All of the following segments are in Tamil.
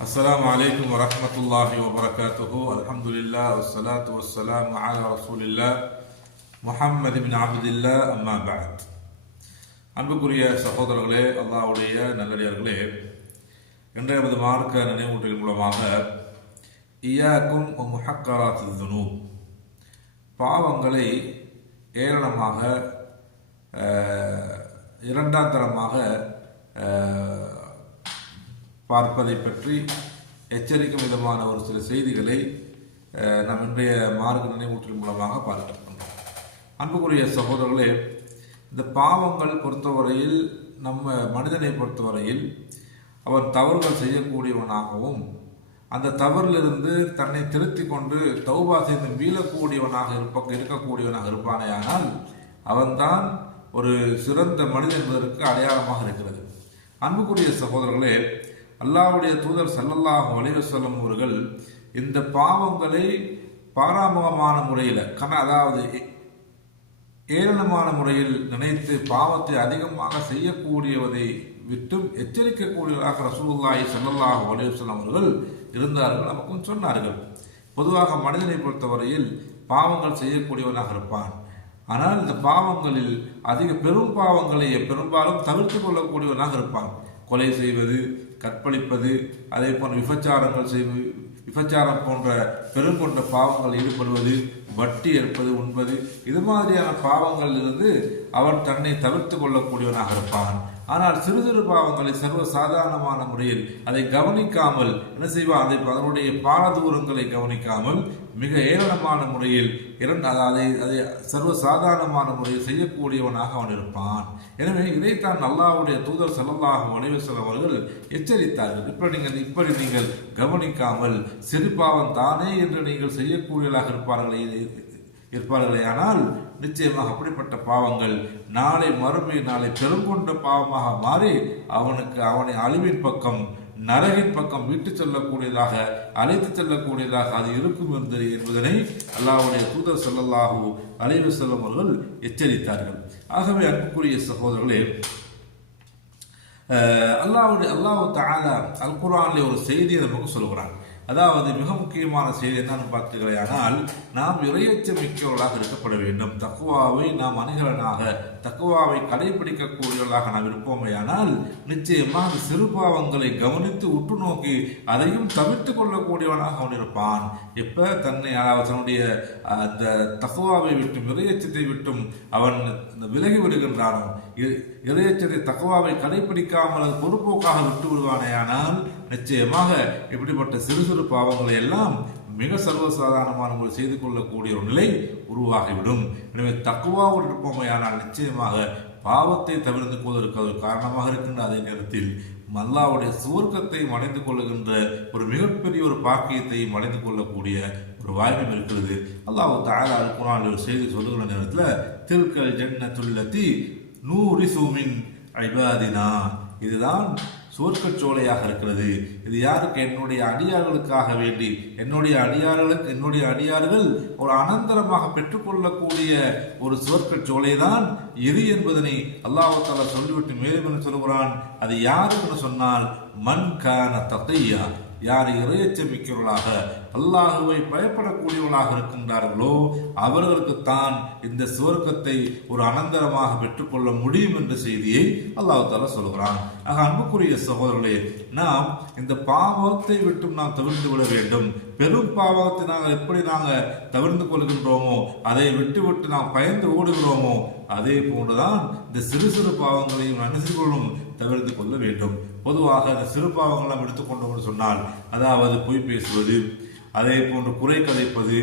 السلام عليكم ورحمة الله وبركاته الحمد لله والصلاة والسلام على رسول الله முஹம்மது பின் அப்துல்லா அம்மா பாத் அன்புக்குரிய சகோதரர்களே அல்லாஹ்வுடைய நல்லடியார்களே இன்றைய நமது மார்க்க நினைவூட்டல் மூலமாக இயாக்கும் முஹக்கராத் துனூப் பாவங்களை ஏளனமாக அஹ், இரண்டாம் தரமாக அஹ், பார்ப்பதை பற்றி எச்சரிக்கும் விதமான ஒரு சில செய்திகளை அஹ், நாம் இன்றைய மார்க்க நினைவூட்டல் மூலமாக பார்க்கின்றோம் அன்புக்குரிய சகோதரர்களே இந்த பாவங்கள் பொறுத்தவரையில் நம்ம மனிதனை பொறுத்தவரையில் அவன் தவறுகள் செய்யக்கூடியவனாகவும் அந்த தவறிலிருந்து தன்னை திருத்திக் கொண்டு தௌபா செய்து மீளக்கூடியவனாக இருப்ப இருக்கக்கூடியவனாக இருப்பானேயானால் அவன்தான் ஒரு சிறந்த மனிதன் என்பதற்கு அடையாளமாக இருக்கிறது. அன்புக்குரிய சகோதரர்களே அல்லாவுடைய தூதர் ஸல்லல்லாஹு அலிவசல்லம் அவர்கள் இந்த பாவங்களை பாராமுகமான முறையில் கண அதாவது ஏளனமான முறையில் நினைத்து பாவத்தை அதிகமாக செய்யக்கூடியவதை விட்டும் எச்சரிக்கக்கூடியவராக ரசூலுல்லாஹி ஸல்லல்லாஹு அலிவசல்லம் அவர்கள் இருந்தார்கள் நமக்கும் சொன்னார்கள். பொதுவாக மனிதனை பொறுத்தவரையில் பாவங்கள் செய்யக்கூடியவனாக இருப்பான். ஆனால் இந்த பாவங்களில் அதிக பெரும் பாவங்களை பெரும்பாலும் தவிர்த்து கொள்ளக்கூடியவனாக இருப்பான். கொலை செய்வது கற்பழிப்பது அதே போன்ற விபச்சாரங்கள் செய்வது விபச்சாரம் போன்ற பெருங்கொண்ட பாவங்கள் ஈடுபடுவது வட்டி எடுப்பது உண்பது இது மாதிரியான பாவங்களில் இருந்து அவன் தன்னை தவிர்த்து கொள்ளக்கூடியவனாக இருப்பான். ஆனால் சிறு சிறு பாவங்களை சர்வ சாதாரணமான முறையில் அதை கவனிக்காமல் என்ன செய்வான் அதை அதனுடைய பாலதூரங்களை கவனிக்காமல் மிக ஏளனமான முறையில் இரண்டு அதை அதை சர்வ சாதாரணமான முறையில் செய்யக்கூடியவனாக அவன் இருப்பான். எனவே இதைத்தான் அல்லாவுடைய தூதர் ஸல்லல்லாஹு அலைஹி அவர்கள் எச்சரித்தார்கள். இப்படி நீங்கள் இப்படி நீங்கள் கவனிக்காமல் சிறு பாவம் தானே என்று நீங்கள் செய்யக்கூடியவர்களாக இருப்பார்கள் இருப்பார்களே. ஆனால் நிச்சயமாக அப்படிப்பட்ட பாவங்கள் நாளை மறுமை நாளை பெருங்கொண்ட பாவமாக மாறி அவனுக்கு அவனை அழிவின் பக்கம் நரகின் பக்கம் விட்டு செல்லக்கூடியதாக அழைத்து செல்லக்கூடியதாக அது இருக்கும் என்பது என்பதனை அல்லாவுடைய தூதர் ஸல்லல்லாஹு அழைவு செல்லும் அவர்கள் எச்சரித்தார்கள். ஆகவே அன்புக்குரிய சகோதரர்களே அஹ், அல்லாஹு அல்லாஹ் அல் குரானிலே ஒரு செய்தியை நமக்கு சொல்கிறான். அதாவது மிக முக்கியமான செய்தி என்னன்னு பார்த்தீர்களானால் நாம் இறையச்ச மிக்கவர்களாக இருக்கப்பட வேண்டும். தக்குவாவை நாம் அணிகலனாக தக்குவாவை கடைபிடிக்கக்கூடியவர்களாக நாம் இருப்போமேயானால் நிச்சயமாக அந்த சிறு பாவங்களை கவனித்து உற்று நோக்கி அதையும் தவிர்த்து கொள்ளக்கூடியவனாக அவன் இருப்பான். எப்ப? தன்னை அதாவது தன்னுடைய அந்த தக்குவாவை விட்டும் இறையச்சத்தை விட்டும் அவன் இந்த விலகி விடுகின்றானோ? இ- இறையச்சத்தை தக்குவாவை கடைபிடிக்காமல் அது பொறுப்போக்காக விட்டு விடுவானேயானால் நிச்சயமாக இப்படிப்பட்ட சிறு சிறு பாவங்களை எல்லாம் மிக சர்வசாதாரணமான ஒரு செய்து கொள்ளக்கூடிய ஒரு நிலை உருவாகிவிடும். எனவே தக்குவாவோடு இருப்போமையானால் நிச்சயமாக பாவத்தை தவிர்த்து கொள்வதற்கு அது ஒரு காரணமாக இருக்கின்ற அதே நேரத்தில் மல்லாவுடைய சுவர்க்கத்தை அடைந்து கொள்ளுகின்ற ஒரு மிகப்பெரிய ஒரு பாக்கியத்தையும் அடைந்து கொள்ளக்கூடிய ஒரு வாய்ப்பும் இருக்கிறது. அல்லாஹ் தாயா குரான் ஒரு செய்தி சொல்லுகிற நேரத்தில் திருக்கல் ஜன்னத்துள்ளத்தி நூறி சூமின் ஐபாதினா. இதுதான் சோலையாக இருக்கிறது. இது யாருக்கு? என்னுடைய அடியார்களுக்காக வேண்டி. என்னுடைய அடியார்களுக்கு என்னுடைய அடியார்கள் ஒரு அனந்தரமாக பெற்றுக்கொள்ளக்கூடிய ஒரு சுவர்க்கச் சோலை தான் இது என்பதனை அல்லாஹால சொல்லிவிட்டு மேலும் என்று சொல்கிறான் அது யாருன்னு சொன்னால் மண் கான தத்தையா யார் இறையச்சமிக்கிறவர்களாக அல்லாஹுவை பயப்படக்கூடியவர்களாக இருக்கின்றார்களோ அவர்களுக்குத்தான் இந்த சுவர்க்கத்தை ஒரு அனந்தரமாக பெற்றுக்கொள்ள முடியும் என்ற செய்தியை அல்லாஹ் தாலா சொல்கிறான். ஆக அன்புக்குரிய சகோதரர்களே நாம் இந்த பாவத்தை விட்டும் நாம் தவிர்த்து விட வேண்டும். பெரும் பாவத்தை நாங்கள் எப்படி நாங்கள் தவிர்த்து கொள்கின்றோமோ அதை விட்டு விட்டு நாம் பயந்து ஓடுகிறோமோ அதே போன்றுதான் இந்த சிறு சிறு பாவங்களையும் மனசுகளும் தவிர்த்து கொள்ள வேண்டும். பொதுவாக அந்த சிறு பாவங்கள் எடுத்துக்கொண்டோம்னு சொன்னால் அதாவது பொய் பேசுவது அதே போன்று குறை கதைப்பது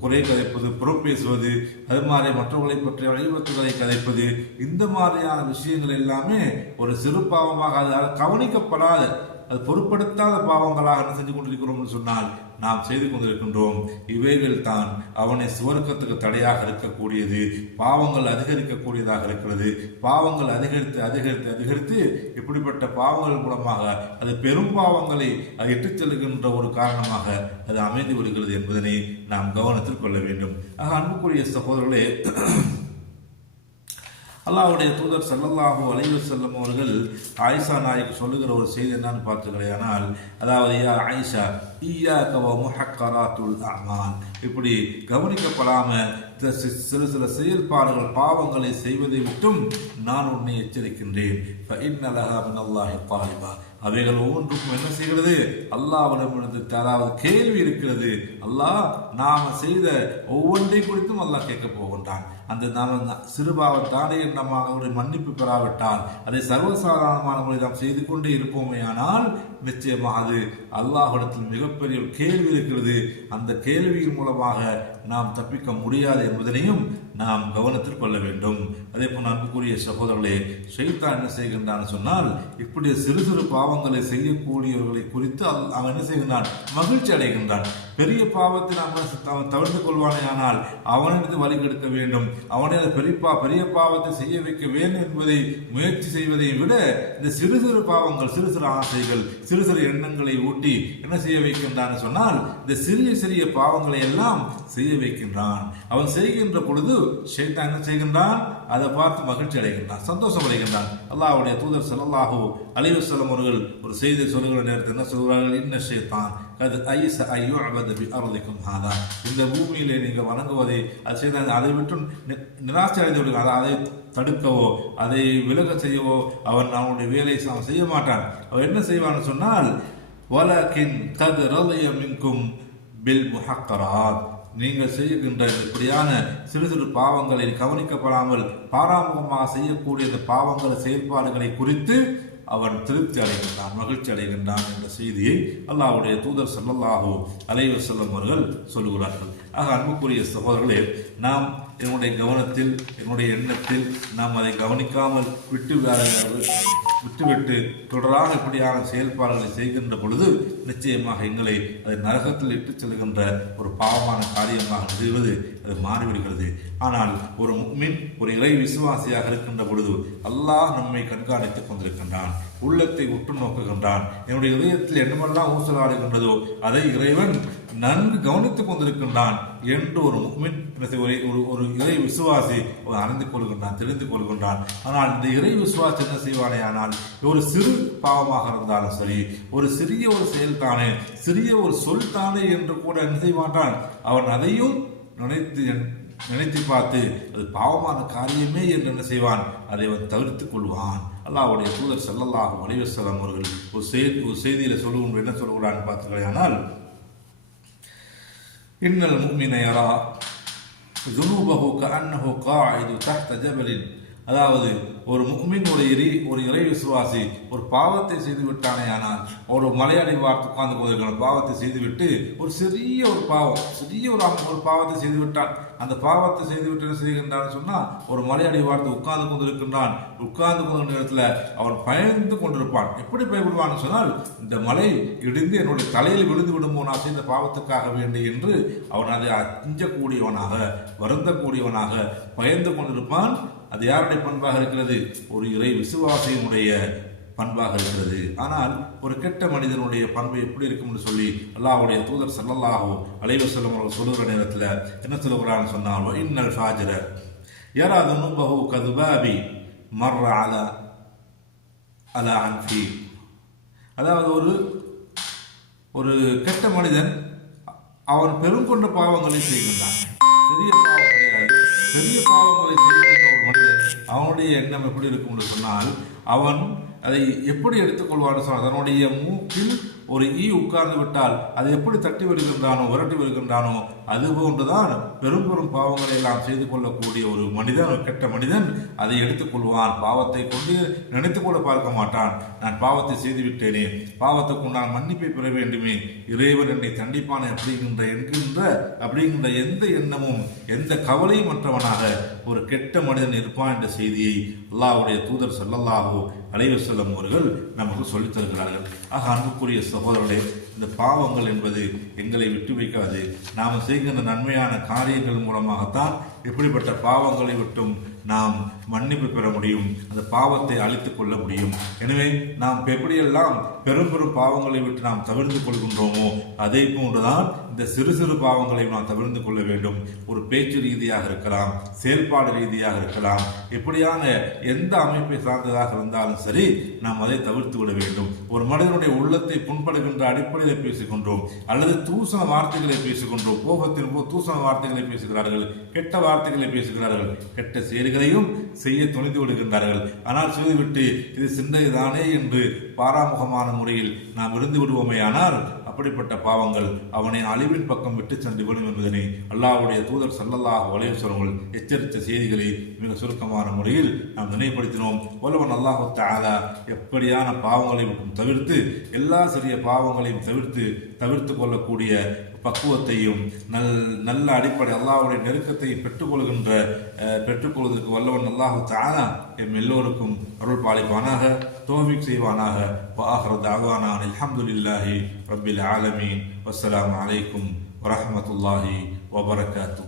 குறை கதைப்பது புறம் பேசுவது அது மாதிரி மற்றவர்களை பற்றிய வழிபத்துகளை கதைப்பது இந்த மாதிரியான விஷயங்கள் எல்லாமே ஒரு சிறு பாவமாக அது கவனிக்கப்படாத அது பொருட்படுத்தாத பாவங்களாக என்ன செஞ்சு கொண்டிருக்கிறோம்னு சொன்னால் நாம் செய்து கொண்டிருக்கின்றோம். இவைகள் தான் அவனை சுவர்க்கத்துக்கு தடையாக இருக்கக்கூடியது. பாவங்கள் அதிகரிக்கக்கூடியதாக இருக்கிறது. பாவங்கள் அதிகரித்து அதிகரித்து அதிகரித்து இப்படிப்பட்ட பாவங்கள் மூலமாக அது பெரும் பாவங்களை அது இட்டுச் செல்கின்ற ஒரு காரணமாக அது அமைந்து விடுகிறது என்பதனை நாம் கவனத்தில் கொள்ள வேண்டும். ஆக அன்புக்குரிய சகோதரர்களே அல்லாவுடைய தூதர் ஸல்லல்லாஹு அலைஹி செல்லும் அவர்கள் ஆயிஷா நாய்க்கு சொல்லுகிற ஒரு செய்தி என்னன்னு பார்த்துக்கிறேனால் அதாவது யா ஆயிஷா ஈயா கவ முஹக்கராத்துல் அஹ்மான். இப்படி கவனிக்கப்படாமல் சிறு சில செயல்பாடுகள் பாவங்களை செய்வதை விட்டும் நான் உன்னை எச்சரிக்கின்றேன். அவைகள் ஒவ்வொன்றுக்கும் என்ன செய்கிறது? அல்லாவிடமிருந்து அதாவது கேள்வி இருக்கிறது. அல்லாஹ் நாம் செய்த ஒவ்வொன்றை குறித்தும் அல்லாஹ் கேட்க போகின்றான். அந்த நாம் சிறுபாவ தாடையிடமாக ஒரு மன்னிப்பு பெறாவிட்டால் அதை சர்வசாதாரணமான முறை நாம் செய்து கொண்டே இருப்போமே ஆனால் நிச்சயமாக அது அல்லாஹிடத்தில் மிகப்பெரிய கேள்வி இருக்கிறது. அந்த கேள்வியின் மூலமாக நாம் தப்பிக்க முடியாது என்பதனையும் நாம் கவனத்தில் கொள்ள வேண்டும். அதே போல் அன்புக்குரிய சகோதரர்களே ஷைத்தான் என்ன செய்கின்றான் சொன்னால் இப்படி சிறு சிறு பாவங்களை செய்யக்கூடியவர்களை குறித்து அவன் என்ன செய்கின்றான்? மகிழ்ச்சி அடைகின்றான். பெரிய பாவத்தை நாம் அவன் தவிர்த்து கொள்வானே ஆனால் அவனிடத்து வழி கெடுக்க வேண்டும். அவனை பெரியப்பா பெரிய பெரிய பாவத்தை செய்ய வைக்க வேண்டும் என்பதை முயற்சி செய்வதை விட இந்த சிறு சிறு பாவங்கள் சிறு சிறு ஆசைகள் சிறு சிறு எண்ணங்களை ஊட்டி என்ன செய்ய வைக்கின்றான் சொன்னால் இந்த சிறிய சிறிய பாவங்களை எல்லாம் செய்ய வைக்கின்றான். அவன் செய்கின்ற பொழுது ஷைத்தான் என்ன செய்கின்றான் அதை பார்த்து மகிழ்ச்சி அடைகின்றான் சந்தோஷம் அடைகின்றான். அல்லாஹ்வுடைய தூதர் ஸல்லல்லாஹு அலிவசலம் அவர்கள் ஒரு செய்தி சொல்லுகிற நேரத்தில் என்ன சொல்கிறார்கள்? இன்ன ஷைத்தான் அது ஐச ஐயோ அல்லது அர்திக்கும் ஹாதா. இந்த பூமியிலே நீங்க வணங்குவதை அது செய்த அதை விட்டு நி- நிராசை அடைந்து அதை- அதை தடுக்கவோ அதை விலக செய்யவோ அவன் அவனுடைய வேலையை அவன் செய்ய மாட்டான். அவன் என்ன செய்வான்னு சொன்னால் வலக்கின் கது ரலய மின்கும் பில் முஹக்கராத். நீங்கள் செய்கின்ற இப்படியான சிறு சிறு பாவங்களை கவனிக்கப்படாமல் பாராமுகமாக செய்யக்கூடிய இந்த பாவங்கள் செயல்பாடுகளை குறித்து அவன் திருப்தி அடைகின்றான் மகிழ்ச்சி அடைகின்றான் என்ற செய்தியை அல்லாவுடைய தூதர் ஸல்லல்லாஹு அலைவர் செல்லும் அவர்கள் சொல்லுகிறார்கள். ஆக அன்புக்குரிய சகோதரர்களே நாம் என்னுடைய கவனத்தில் என்னுடைய எண்ணத்தில் நாம் அதை கவனிக்காமல் விட்டு விட்டுவிட்டு தொடராக இப்படியான செயல்பாடுகளை செய்கின்ற பொழுது நிச்சயமாக எங்களை அது நரகத்தில் இட்டுச் செல்கின்ற ஒரு பாவமான காரியமாக நிகழ்வது அது மாறிவிடுகிறது. ஆனால் ஒரு முக்மின் ஒரு இறை விசுவாசியாக இருக்கின்ற பொழுது அல்லாஹ் நம்மை கண்காணித்துக் கொண்டிருக்கின்றான். உள்ளத்தை உற்று நோக்குகின்றான். என்னுடைய இதயத்தில் என்னமெல்லாம் ஊசலாடுகின்றதோ அதை இறைவன் நன்கு கவனித்துக் கொண்டிருக்கின்றான் என்று ஒரு முக்மின் ஒரு- ஒரு இறை விசுவாசி அறிந்து கொள்கின்றான் தெரிந்து கொள்கின்றான். ஆனால் இந்த இறை விசுவாசி என்ன செய்வானே ஆனால் ஒரு சிறு பாவமாக இருந்தாலும் சரி ஒரு சிறிய ஒரு செயல்தானே சிறிய ஒரு சொல் தானே என்று கூட என்ன செய்ய மாட்டான் அவன் அதையும் நினைத்து நினைத்து பார்த்து அது பாவமான காரியமே என்று என்ன செய்வான்? அதை அவன் தவிர்த்து கொள்வான். அல்லாவுடைய தூதர் செல்லல்லாஹும் வலிவசலாம் அவர்கள் ஒரு செய்தி ஒரு செய்தியில் சொல்லுவோம் என்ன சொல்லுகிறான்னு பார்த்தீர்களே ஆனால் இன்னல் முக்மினையரா ஜுனூபஹு கன்னஹு கா இது தஹ்த ஜபலின் அதாவது ஒரு முக்மின் ஒரு இறை ஒரு இறை விசுவாசி ஒரு பாவத்தை செய்து விட்டானே ஆனால் ஒரு மலையாளி வார்த்தை உட்கார்ந்து போயிருக்கிற பாவத்தை செய்துவிட்டு ஒரு சிறிய ஒரு பாவம் சிறிய ஒரு ஒரு பாவத்தை செய்து விட்டான் அந்த பாவத்தை செய்து விட்டு என்ன செய்கின்றான் சொன்னால் ஒரு மலையாளி வார்த்தை உட்கார்ந்து கொண்டிருக்கின்றான். உட்கார்ந்து கொண்ட நேரத்தில் அவன் பயந்து கொண்டிருப்பான். எப்படி பயப்படுவான்னு சொன்னால் இந்த மலை இடிந்து என்னுடைய தலையில் விழுந்து விடுமோ நான் செய்த பாவத்துக்காக வேண்டும் என்று அவன் அதை அஞ்சக்கூடியவனாக வருந்தக்கூடியவனாக பயந்து கொண்டிருப்பான். அது யாருடைய பண்பாக இருக்கிறது? ஒரு இறை விசுவாசியினுடைய பண்பாக இருக்கிறது. ஆனால் ஒரு கெட்ட மனிதனுடைய பண்பு எப்படி இருக்கும்னு சொல்லி அல்லாஹுடைய தூதர் ஸல்லல்லாஹு அலைவர் செல்லும் அவர்கள் சொல்லுகிற நேரத்தில் என்ன சொல்லுகிறான்னு சொன்னாலோ இன்னல் ஃபாஜிர யரா துனுபஹு கதுபாபி மர்ற அலா அலா அன்ஃபி. அதாவது ஒரு ஒரு கெட்ட மனிதன் அவன் பெருங்கொண்ட பாவங்களை செய்கின்றான். பெரிய பாவம் கிடையாது. பெரிய பாவங்களை செய்ய அவனுடைய எண்ணம் எப்படி இருக்கும்னு சொன்னால் அவன் அதை எப்படி எடுத்துக்கொள்வான்னு சொன்னால் தன்னுடைய மூக்கில் ஒரு ஈ உட்கார்ந்து விட்டால் அதை எப்படி தட்டி வருகின்றானோ விரட்டி வருகின்றானோ அது போன்றுதான் பெரும் பெரும் பாவங்களை எல்லாம் செய்து கொள்ளக்கூடிய ஒரு மனிதன் ஒரு கெட்ட மனிதன் அதை எடுத்துக்கொள்வான் பாவத்தை கொண்டு நினைத்து கூட பார்க்க மாட்டான். நான் பாவத்தை செய்துவிட்டேனே பாவத்துக்கு நான் மன்னிப்பை பெற வேண்டுமே. இறைவன் என்னை தண்டிப்பான் அப்படிங்கின்ற என்கின்ற அப்படிங்கின்ற எந்த எண்ணமும் எந்த கவலையும் மற்றவனாக ஒரு கெட்ட மனிதன் இருப்பான் என்ற செய்தியை அல்லாவுடைய தூதர் செல்லல்லாகோ அலைவசல்லம் அவர்கள் நமக்கு சொல்லித் தருகிறார்கள். ஆக அன்புக்குரிய சகோதரர்களே இந்த பாவங்கள் என்பது எங்களை விட்டு வைக்காது நாம் செய்கின்ற நன்மையான காரியங்கள் மூலமாகத்தான் இப்படிப்பட்ட பாவங்களை விட்டும் நாம் மன்னிப்பு பெற முடியும் அந்த பாவத்தை அழித்துக் கொள்ள முடியும். எனவே நாம் எப்படியெல்லாம் பெரும் பெரும் பாவங்களை விட்டு நாம் தவிர்த்து கொள்கின்றோமோ அதே போன்றுதான் இந்த சிறு சிறு பாவங்களையும் நாம் தவிர்த்து கொள்ள வேண்டும். ஒரு பேச்சு ரீதியாக இருக்கலாம் செயல்பாடு ரீதியாக இருக்கலாம் எப்படியான எந்த அமைப்பை சார்ந்ததாக இருந்தாலும் சரி நாம் அதை தவிர்த்து விட வேண்டும். ஒரு மனிதனுடைய உள்ளத்தை புண்படுகின்ற அடிப்படையில் பேசுகின்றோம் அல்லது தூசண வார்த்தைகளை பேசுகின்றோம் கோபத்தின் போது தூசண வார்த்தைகளை பேசுகிறார்கள் கெட்ட வார்த்தைகளை பேசுகிறார்கள் கெட்ட செயல்களையும் செய்ய துணிந்து விடுகின்றார்கள். ஆனால் செய்துவிட்டு இது சிந்தைதானே என்று பாராமுகமான முறையில் நாம் இருந்து விடுவோமே ஆனால் அப்படிப்பட்ட பாவங்கள் அவனை அழிவின் பக்கம் விட்டு சென்று விடும் என்பதனை அல்லாவுடைய தூதர் சல்லல்லாஹு வலையுசவர்கள் எச்சரித்த செய்திகளை மிக சுருக்கமான முறையில் நாம் நினைவுபடுத்தினோம். ஒருவன் அல்லாஹு தஆலா எப்படியான பாவங்களை மட்டும் தவிர்த்து எல்லா சிறிய பாவங்களையும் தவிர்த்து தவிர்த்து கொள்ளக்கூடிய பக்குவத்தையும் நல் நல்ல அடிப்படை அல்லாஹுடைய நெருக்கத்தை பெற்றுக்கொள்கின்ற பெற்றுக்கொள்வதற்கு வல்லவன் அல்லாஹு தானா எம் எல்லோருக்கும் அருள் பாலிப்பானாக தோஃபிக் செய்வானாக. வாஹர் தாவானான் அல்ஹம்துலில்லாஹி ரப்பில் ஆலமீன். வஸ்ஸலாமு அலைக்கும் வரமத்துல்லாஹி வபரகாத்து.